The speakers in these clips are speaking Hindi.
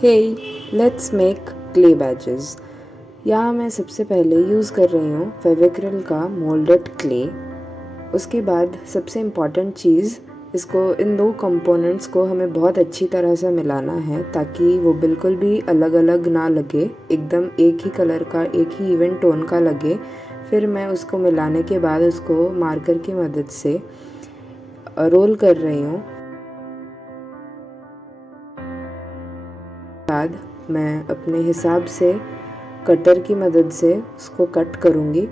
Hey, let's make clay badges। यहाँ मैं सबसे पहले यूज़ कर रही हूँ फेविक्रिल का मोल्डेड क्ले। उसके बाद सबसे इम्पॉर्टेंट चीज़, इसको इन दो कंपोनेंट्स को हमें बहुत अच्छी तरह से मिलाना है ताकि वो बिल्कुल भी अलग अलग ना लगे, एकदम एक ही कलर का, एक ही इवन टोन का लगे। फिर मैं उसको मिलाने के बाद उसको मार्कर की मदद से रोल कर रही हूँ। बाद मैं अपने हिसाब से कटर की मदद से उसको कट करूँगी।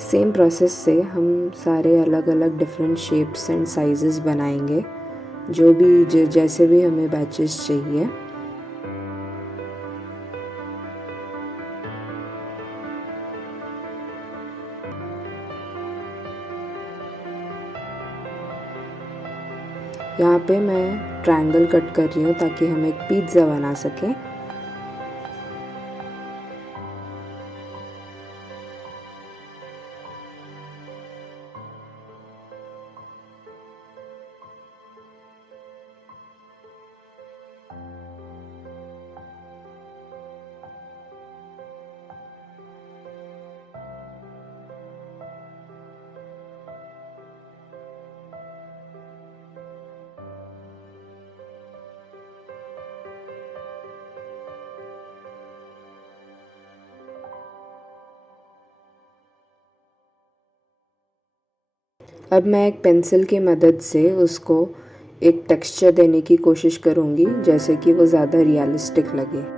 सेम प्रोसेस से हम सारे अलग अलग डिफरेंट शेप्स एंड साइजेस बनाएंगे, जो भी जैसे भी हमें बैचेस चाहिए। यहाँ पे मैं ट्रायंगल कट कर रही हूँ ताकि हम एक पिज़्ज़ा बना सकें। अब मैं एक पेंसिल की मदद से उसको एक टेक्सचर देने की कोशिश करूँगी, जैसे कि वो ज़्यादा रियलिस्टिक लगे।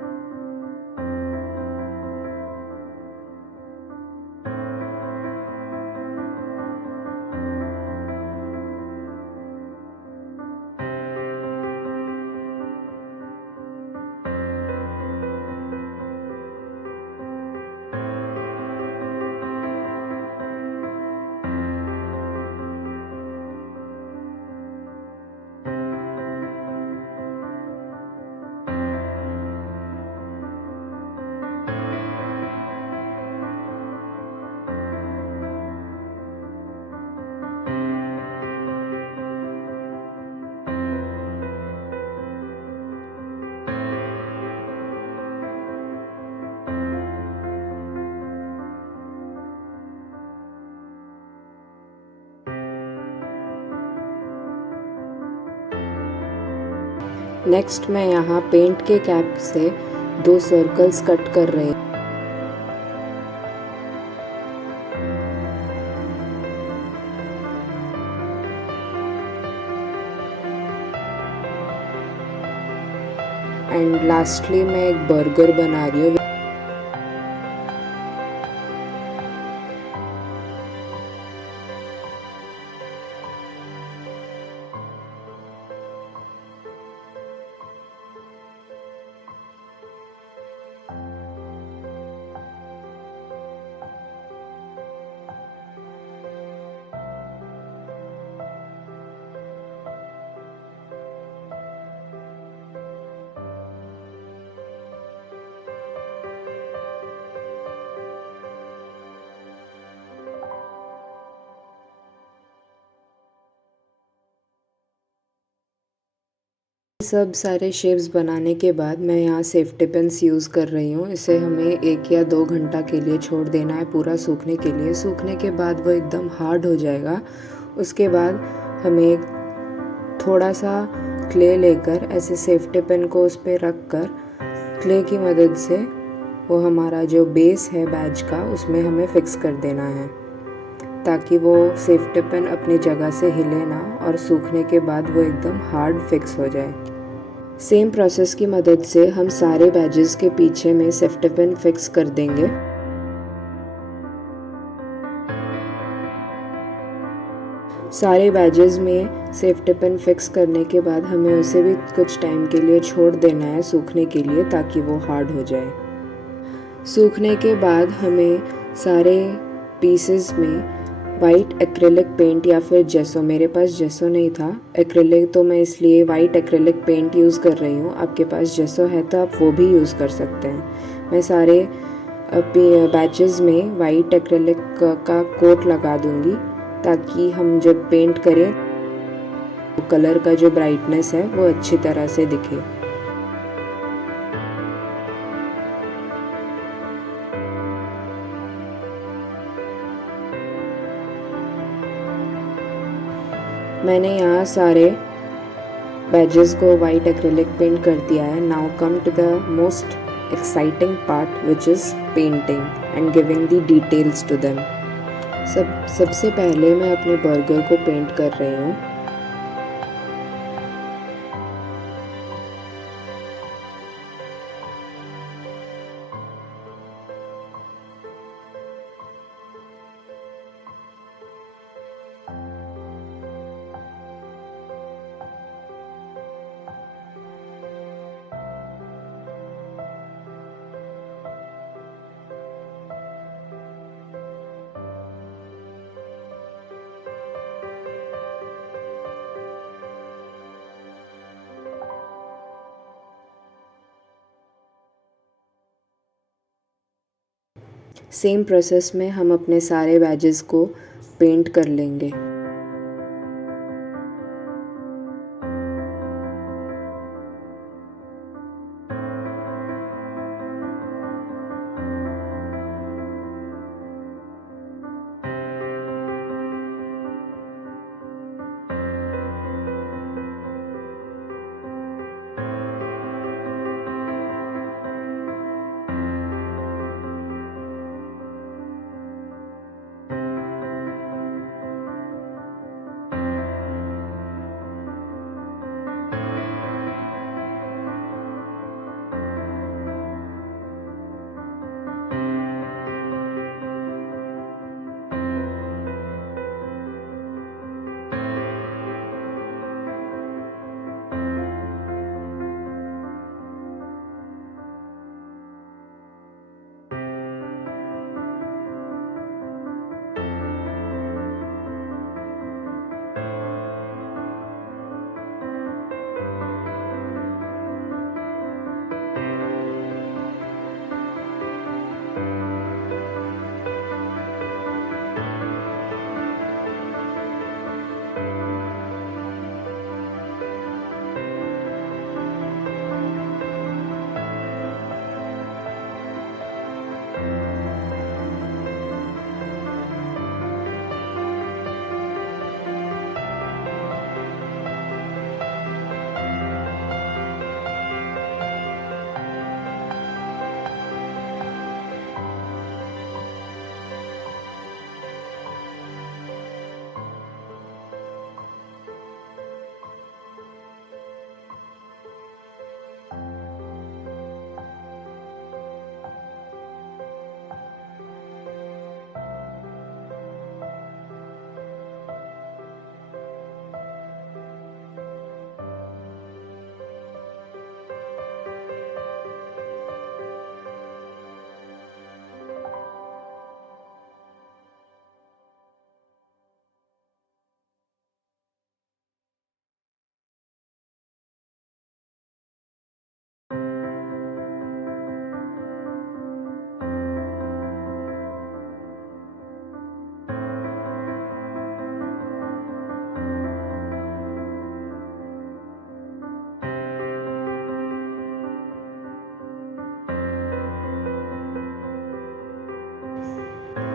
नेक्स्ट मैं यहाँ पेंट के कैप से 2 सर्कल्स कट कर रही हूँ। एंड लास्टली मैं एक बर्गर बना रही हूँ। सब सारे शेप्स बनाने के बाद मैं यहाँ सेफ्टी पिन्स यूज़ कर रही हूँ। इसे हमें 1 या 2 घंटा के लिए छोड़ देना है पूरा सूखने के लिए। सूखने के बाद वो एकदम हार्ड हो जाएगा। उसके बाद हमें थोड़ा सा क्ले लेकर ऐसे सेफ्टी पिन को उस पर रख कर क्ले की मदद से वो हमारा जो बेस है बैज का, उसमें हमें फ़िक्स कर देना है ताकि वो सेफ्टी पिन अपनी जगह से हिले ना और सूखने के बाद वो एकदम हार्ड फिक्स हो जाए। सेम प्रोसेस की मदद से हम सारे बैजेस के पीछे में सेफ्टी पिन फिक्स कर देंगे। सारे बैजेस में सेफ्टी पिन फिक्स करने के बाद हमें उसे भी कुछ टाइम के लिए छोड़ देना है सूखने के लिए ताकि वो हार्ड हो जाए। सूखने के बाद हमें सारे पीसेस में वाइट एक्रेलिक पेंट या फिर जेसो, मेरे पास जेसो नहीं था, एक्रेलिक तो मैं इसलिए वाइट एक्रेलिक पेंट यूज़ कर रही हूँ। आपके पास जेसो है तो आप वो भी यूज़ कर सकते हैं। मैं सारे बैचेस में वाइट एक्रेलिक का कोट लगा दूँगी ताकि हम जब पेंट करें तो कलर का जो ब्राइटनेस है वो अच्छी तरह से दिखे। मैंने यहाँ सारे बैजेस को वाइट एक्रेलिक पेंट कर दिया है। Now come to the most exciting part which is painting and giving the details to them. सबसे पहले मैं अपने बर्गर को पेंट कर रही हूँ। सेम प्रोसेस में हम अपने सारे बैजेस को पेंट कर लेंगे।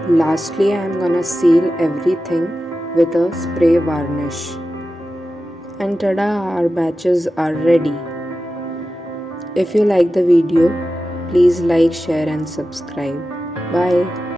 Lastly, I am gonna seal everything with a spray varnish. And tada, our batches are ready. If you like the video, please like, share and subscribe. Bye.